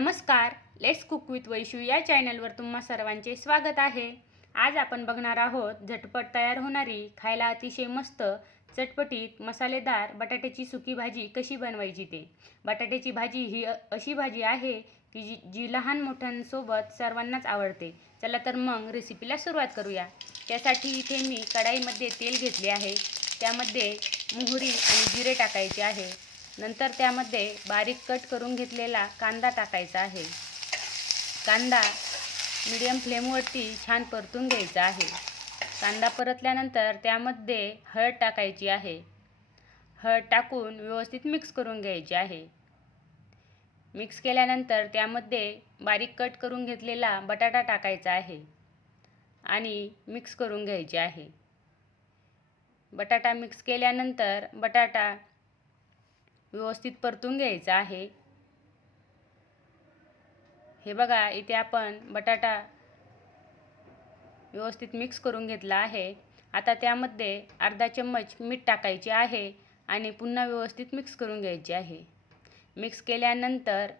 नमस्कार, let's cook with Vaishu या चॅनलवर तुम्हा सर्वांचे स्वागत आहे। आज आपण बघणार आहोत झटपट तयार होणारी, खायला अतिशय मस्त, चटपटीत, मसालेदार बटाट्याची सुकी भाजी कशी बनवायची ते। बटाट्याची भाजी ही अशी भाजी आहे की जी लहान मोठ्यांसोबत सर्वांनाच आवडते। चला तर मग रेसिपीला सुरुवात करूया। त्यासाठी इथे मी कढाईमध्ये तेल घेतले आहे। त्यामध्ये मोहरी आणि जिरे टाकायचे आहे। नंतर त्यामध्ये बारीक कट करून घेतलेला कांदा टाकायचा आहे। कांदा मीडियम फ्लेमवरती छान परतून घ्यायचा आहे। कांदा परतल्यानंतर त्यामध्ये हळद टाकायची आहे। हळद टाकून व्यवस्थित मिक्स करून घ्यायचे आहे। मिक्स केल्यानंतर त्यामध्ये बारीक कट करून घेतलेला बटाटा टाकायचा आहे आणि मिक्स करून घ्यायचे आहे। बटाटा मिक्स केल्यानंतर बटाटा व्यवस्थित परतून घ्यायचा आहे। हे बघा, इथे आपण बटाटा व्यवस्थित मिक्स करून घेतला आहे। आता त्यामध्ये अर्धा चम्मच मीठ टाकायचे आहे आणि पुन्हा व्यवस्थित मिक्स करून घ्यायचे आहे। मिक्स केल्यानंतर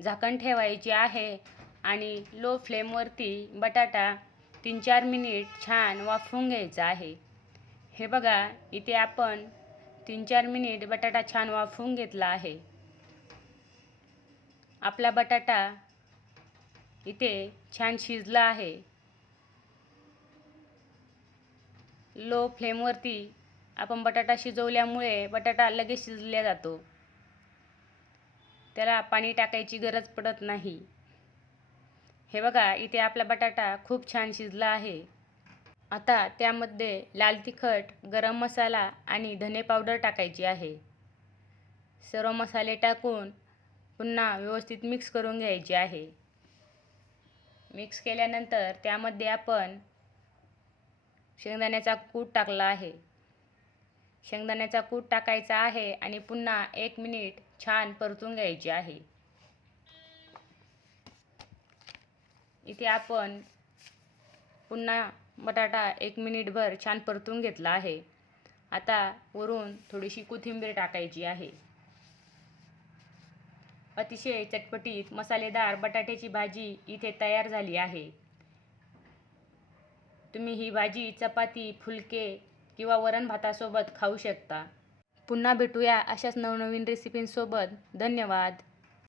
झाकण ठेवायचे आहे आणि लो फ्लेमवरती बटाटा 3-4 मिनिट छान वाफवून घ्यायचा आहे। हे बघा, इथे आपण 3-4 मिनिट बटाटा छान वाफवून घेतला आहे। आपला बटाटा इथे छान शिजला आहे। लो फ्लेमवरती आपण बटाटा शिजवल्यामुळे बटाटा लगेच शिजला जातो, त्याला पाणी टाकायची गरज पडत नाही। हे बघा, इथे आपला बटाटा खूप छान शिजला आहे। आता त्यामध्ये लाल तिखट, गरम मसाला आणि धने पावडर टाकायची आहे। सर्व मसाले टाकून पुन्हा व्यवस्थित मिक्स करून घ्यायचे आहे। मिक्स केल्यानंतर त्यामध्ये आपण शेंगदाण्याचा कूट टाकला आहे। शेंगदाण्याचा कूट टाकायचा आहे आणि पुन्हा 1 मिनिट छान परतून घ्यायचे आहे। इथे आपण पुन्हा बटाटा 1 मिनिटभर छान परतून घेतला आहे। आता वरून थोडीशी कोथिंबीर टाकायची आहे। अतिशय चटपटीत मसालेदार बटाट्याची भाजी इथे तयार झाली आहे। तुम्ही ही भाजी चपाती, फुलके किंवा वरण भातासोबत खाऊ शकता। पुन्हा भेटूया अशाच नवनवीन रेसिपींसोबत। धन्यवाद।